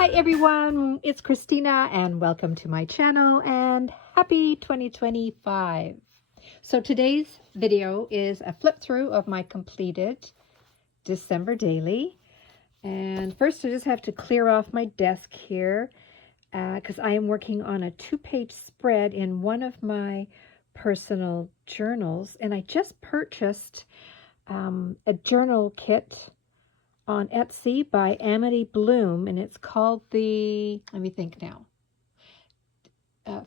Hi everyone, it's Christina and welcome to my channel and happy 2025. So today's video is a flip through of my completed December daily. And first I just have to clear off my desk here because I am working on a 2-page spread in one of my personal journals. And I just purchased a journal kit on Etsy by Amity Bloom, and it's called the, let me think now,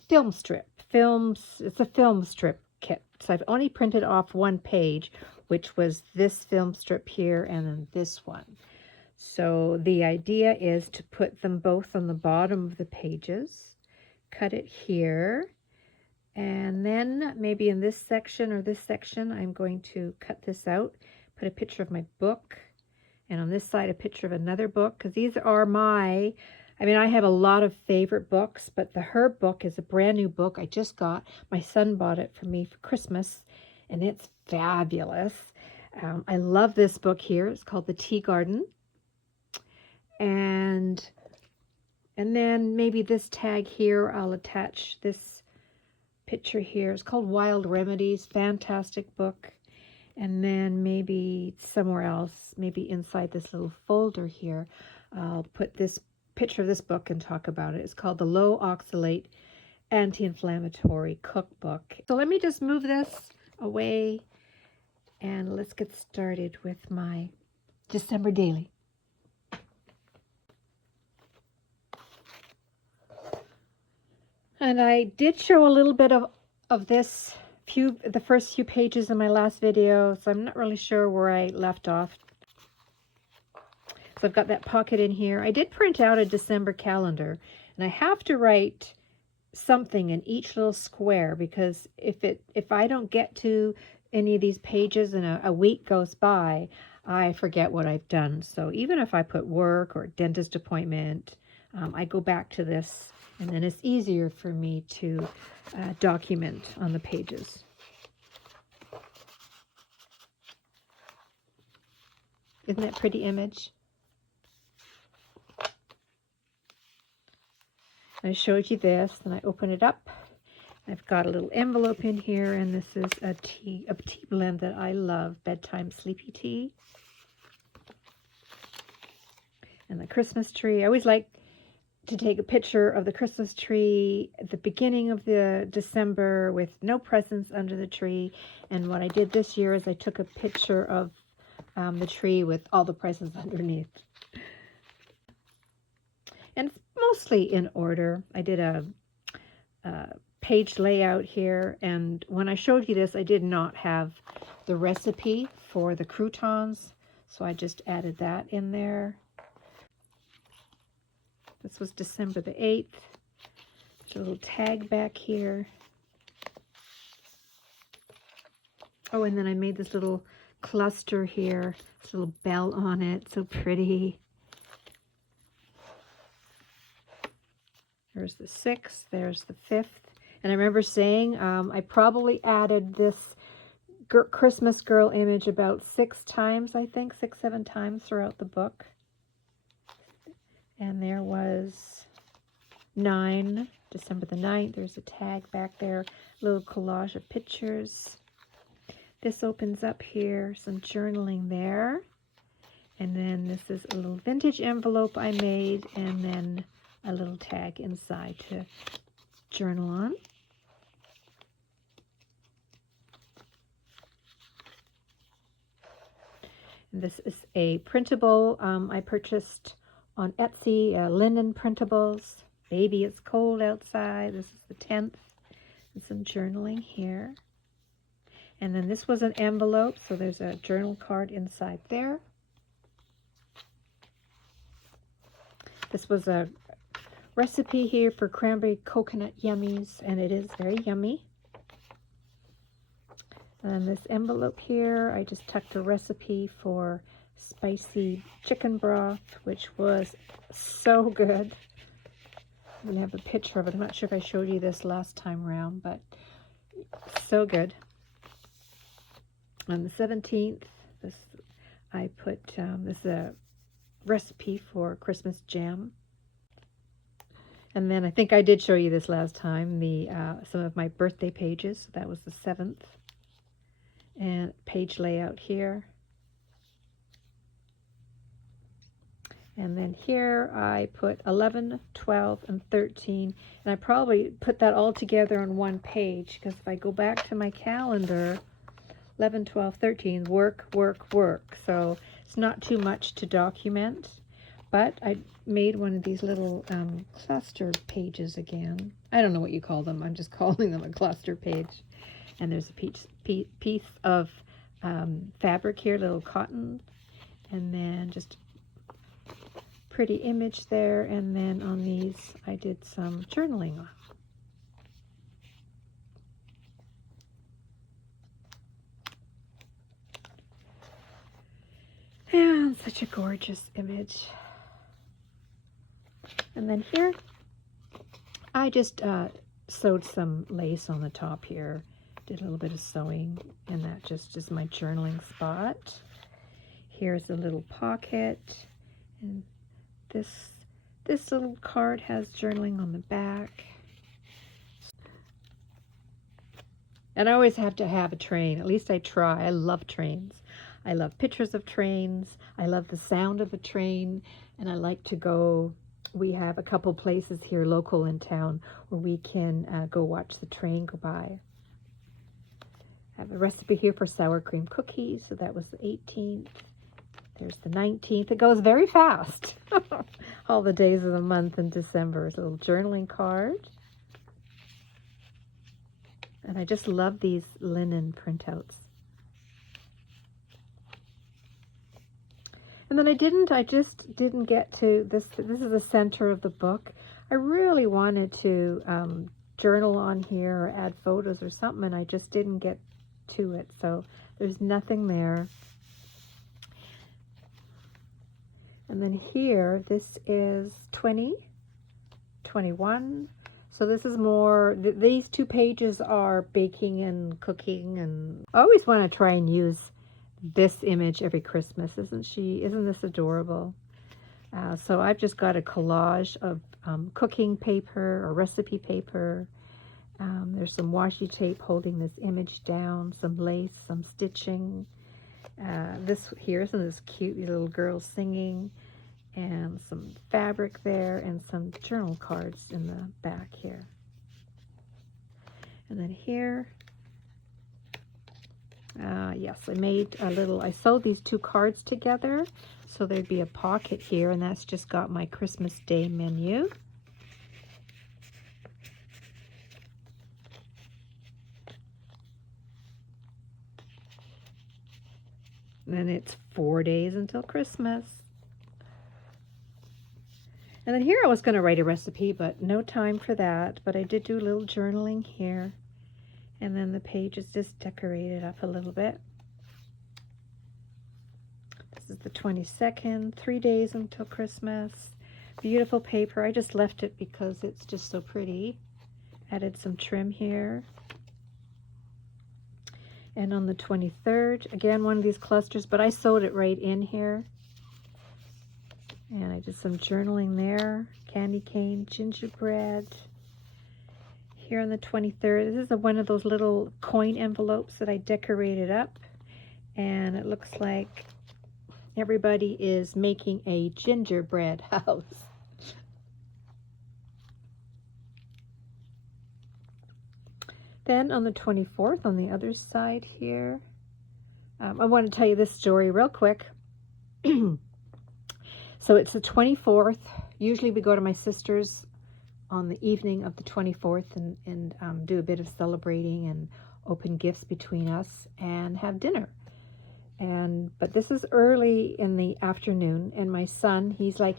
film strip. It's a film strip kit. So I've only printed off one page, which was this film strip here and then this one. So the idea is to put them both on the bottom of the pages, cut it here, and then maybe in this section or this section, I'm going to cut this out, put a picture of my book, and on this side, a picture of another book, because these are I have a lot of favorite books, but the Herb book is a brand new book I just got. My son bought it for me for Christmas, and it's fabulous. I love this book here. It's called The Tea Garden. And then maybe this tag here, I'll attach this picture here. It's called Wild Remedies, fantastic book. And then maybe somewhere else, maybe inside this little folder here, I'll put this picture of this book and talk about it. It's called The Low Oxalate Anti-Inflammatory Cookbook. So let me just move this away and let's get started with my December daily. And I did show a little bit of this the first few pages in my last video, so I'm not really sure where I left off. So I've got that pocket in here. I did print out a December calendar, and I have to write something in each little square, because if I don't get to any of these pages and a week goes by, I forget what I've done. So even if I put work or dentist appointment, I go back to this, and then it's easier for me to document on the pages. Isn't that a pretty image? I showed you this, and I open it up. I've got a little envelope in here, and this is a tea blend that I love, bedtime sleepy tea. And the Christmas tree. I always like to take a picture of the Christmas tree at the beginning of the December with no presents under the tree. And what I did this year is I took a picture of the tree with all the presents underneath. And it's mostly in order. I did a page layout here, and when I showed you this, I did not have the recipe for the croutons, so I just added that in there. This was December the 8th. There's a little tag back here. Oh, and then I made this little cluster here. This little bell on it. So pretty. There's the 6th. There's the 5th. And I remember saying I probably added this Christmas girl image about 6 times, I think. 6, 7 times throughout the book. And there was 9, December the 9th. There's a tag back there, a little collage of pictures. This opens up here, some journaling there. And then this is a little vintage envelope I made, and then a little tag inside to journal on. And this is a printable I purchased on Etsy, linen printables. Baby, it's cold outside. This is the 10th. And some journaling here. And then this was an envelope, so there's a journal card inside there. This was a recipe here for cranberry coconut yummies, and it is very yummy. And this envelope here, I just tucked a recipe for spicy chicken broth, which was so good. I'm going to have a picture of it. I'm not sure if I showed you this last time around, but so good. On the 17th, I put this is a recipe for Christmas jam. And then I think I did show you this last time, the some of my birthday pages. So that was the 7th. And page layout here. And then here I put 11, 12, and 13. And I probably put that all together on one page, because if I go back to my calendar, 11, 12, 13, work, work, work. So it's not too much to document. But I made one of these little cluster pages again. I don't know what you call them. I'm just calling them a cluster page. And there's a piece of fabric here, little cotton. And then just pretty image there. And then on these, I did some journaling on. And such a gorgeous image. And then here, I just sewed some lace on the top here. Did a little bit of sewing, and that just is my journaling spot. Here's a little pocket, and this little card has journaling on the back. And I always have to have a train. At least I try. I love trains. I love pictures of trains. I love the sound of a train, and I like to go. We have a couple places here local in town where we can go watch the train go by. I have a recipe here for sour cream cookies. So that was the 18th. There's the 19th. It goes very fast. All the days of the month in December. It's a little journaling card. And I just love these linen printouts. And then I just didn't get to this. This is the center of the book. I really wanted to journal on here or add photos or something, and I just didn't get to it. So there's nothing there. And then here, this is 20, 21. So this is more, these 2 pages are baking and cooking. And I always want to try and use this image every Christmas. Isn't this adorable? So I've just got a collage of cooking paper or recipe paper. There's some washi tape holding this image down, some lace, some stitching. This here, isn't this cute? These little girls singing, and some fabric there, and some journal cards in the back here. And then here, yes, I sewed these 2 cards together, so there'd be a pocket here, and that's just got my Christmas Day menu. And then it's 4 days until Christmas. And then here I was going to write a recipe, but no time for that. But I did do a little journaling here. And then the page is just decorated up a little bit. This is the 22nd, 3 days until Christmas. Beautiful paper. I just left it because it's just so pretty. Added some trim here. And on the 23rd, again, one of these clusters, but I sewed it right in here. And I did some journaling there. Candy cane, gingerbread. Here on the 23rd, this is one of those little coin envelopes that I decorated up. And it looks like everybody is making a gingerbread house. Then on the 24th, on the other side here, I want to tell you this story real quick. So it's the 24th. Usually we go to my sister's on the evening of the 24th and do a bit of celebrating and open gifts between us and have dinner. But this is early in the afternoon, and my son, he's like,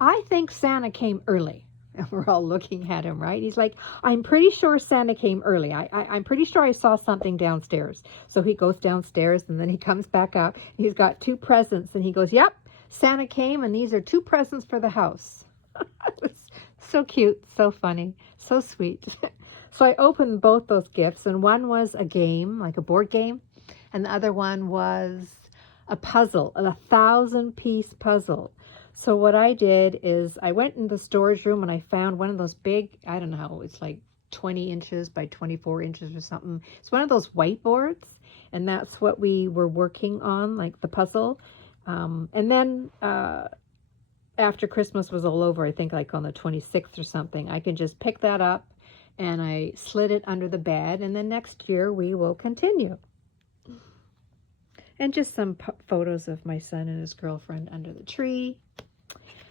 I think Santa came early. And we're all looking at him, right? He's like, I'm pretty sure Santa came early. I'm pretty sure I saw something downstairs. So he goes downstairs, and then he comes back up. He's got 2 presents, and he goes, yep, Santa came, and these are 2 presents for the house. It was so cute, so funny, so sweet. So I opened both those gifts, and one was a game, like a board game, and the other one was a puzzle, a 1,000-piece puzzle. So what I did is I went in the storage room and I found one of those big, I don't know, it's like 20 inches by 24 inches or something. It's one of those whiteboards, and that's what we were working on, like the puzzle. And then after Christmas was all over, I think like on the 26th or something, I can just pick that up and I slid it under the bed, and then next year we will continue. And just some photos of my son and his girlfriend under the tree.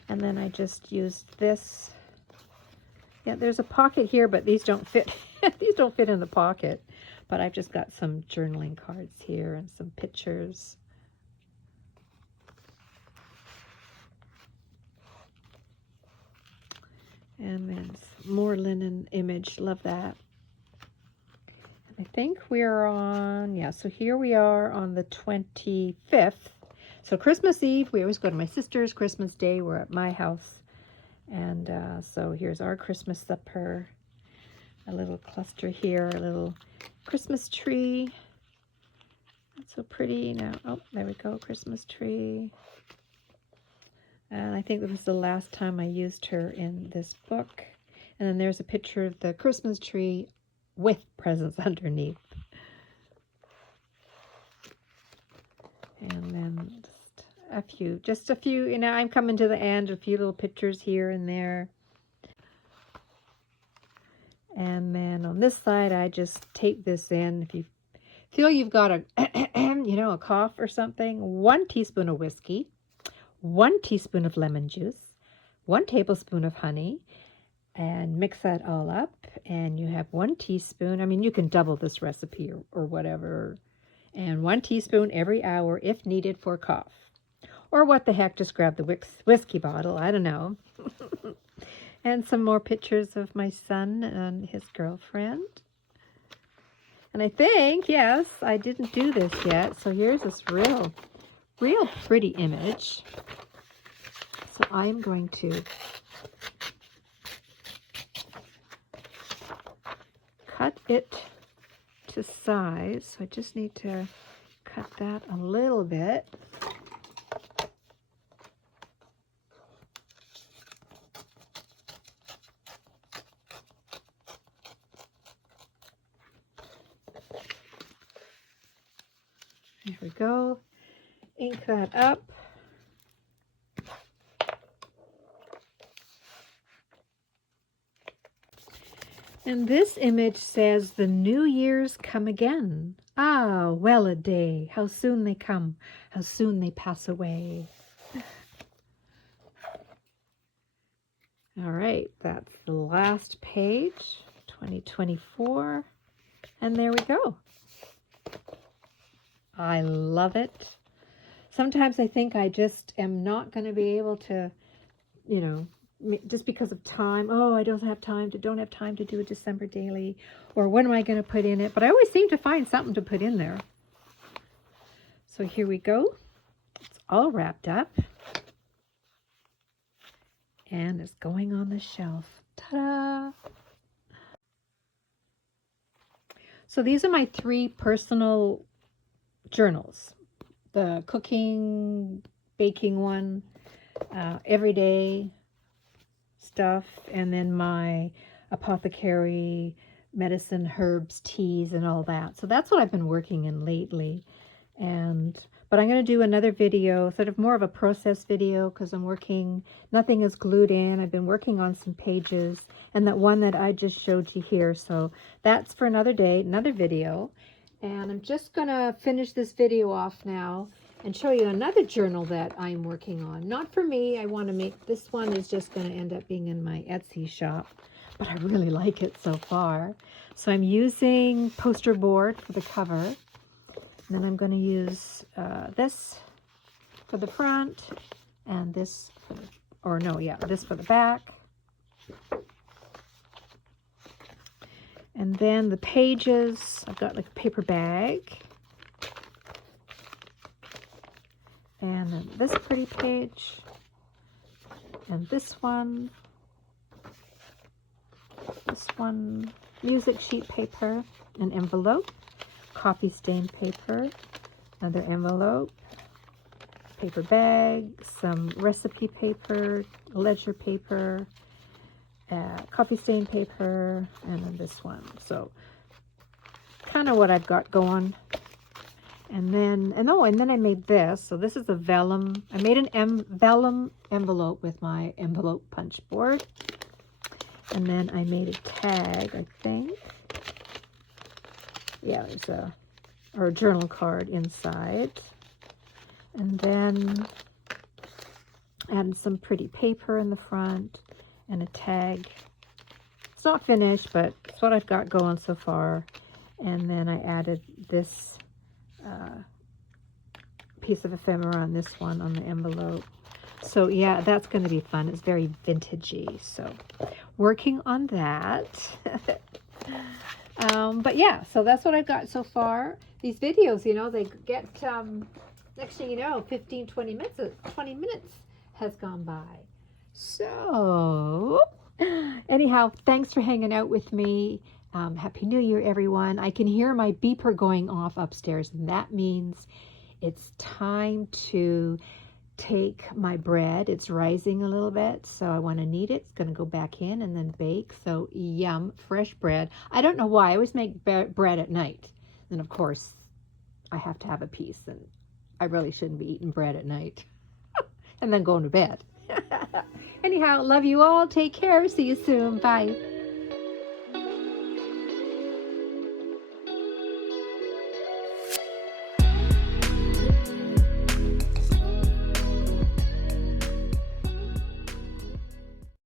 And then I just used this. Yeah, there's a pocket here, but these don't fit. These don't fit in the pocket. But I've just got some journaling cards here and some pictures. And then some more linen image. Love that. I think we're on, yeah, so here we are on the 25th. So Christmas Eve, we always go to my sister's. Christmas Day, we're at my house. And so here's our Christmas supper. A little cluster here, a little Christmas tree. That's so pretty. Now, oh, there we go, Christmas tree. And I think that was the last time I used her in this book. And then there's a picture of the Christmas tree with presents underneath. And then just a few, you know, I'm coming to the end, a few little pictures here and there. And then on this side, I just tape this in. If you feel you've got a, you know, a cough or something, 1 teaspoon of whiskey, 1 teaspoon of lemon juice, 1 tablespoon of honey, and mix that all up. And you have 1 teaspoon, I mean, you can double this recipe or whatever, and 1 teaspoon every hour if needed for cough. Or what the heck, just grab the whiskey bottle, I don't know. And some more pictures of my son and his girlfriend. And I think, yes, I didn't do this yet. So here's this real pretty image. So I'm going to cut it to size. So I just need to cut that a little bit. There we go. Ink that up. And this image says, "The New Year's come again. Ah, well a day, how soon they come, how soon they pass away." All right, that's the last page, 2024. And there we go. I love it. Sometimes I think I just am not going to be able to, you know, just because of time. Oh, I don't have time to do a December daily, or what am I going to put in it? But I always seem to find something to put in there. So here we go. It's all wrapped up. And it's going on the shelf. Ta-da! So these are my 3 personal journals. The cooking, baking one, everyday stuff, and then my apothecary, medicine, herbs, teas, and all that. So that's what I've been working in lately. But I'm going to do another video, sort of more of a process video, because I'm working, nothing is glued in. I've been working on some pages, and that one that I just showed you here. So that's for another day, another video. And I'm just going to finish this video off now and show you another journal that I'm working on. Not for me. I want to make, this one is just going to end up being in my Etsy shop, but I really like it so far. So I'm using poster board for the cover. And then I'm going to use this for the front, and this for the, or no, yeah, this for the back. And then the pages, I've got like a paper bag. And then this pretty page. And this one. This one, music sheet paper, an envelope. Coffee stained paper, another envelope, paper bag, some recipe paper, ledger paper, coffee stain paper, and then this one. So kind of what I've got going. And then, and then I made this. So this is a vellum. I made an vellum envelope with my envelope punch board. And then I made a tag, I think. Yeah, there's a journal card inside. And then added some pretty paper in the front and a tag. It's not finished, but it's what I've got going so far. And then I added this piece of ephemera on this one on the envelope. So yeah, that's going to be fun. It's very vintagey. So working on that. But yeah, so that's what I've got so far. These videos, you know, they get, next thing you know, 15, 20 minutes has gone by. So anyhow, thanks for hanging out with me. Happy New Year, everyone. I can hear my beeper going off upstairs, and that means it's time to take my bread. It's rising a little bit, so I want to knead it. It's going to go back in and then bake. So yum, fresh bread. I don't know why. I always make bread at night. And of course, I have to have a piece, and I really shouldn't be eating bread at night and then going to bed. Anyhow, love you all. Take care. See you soon. Bye.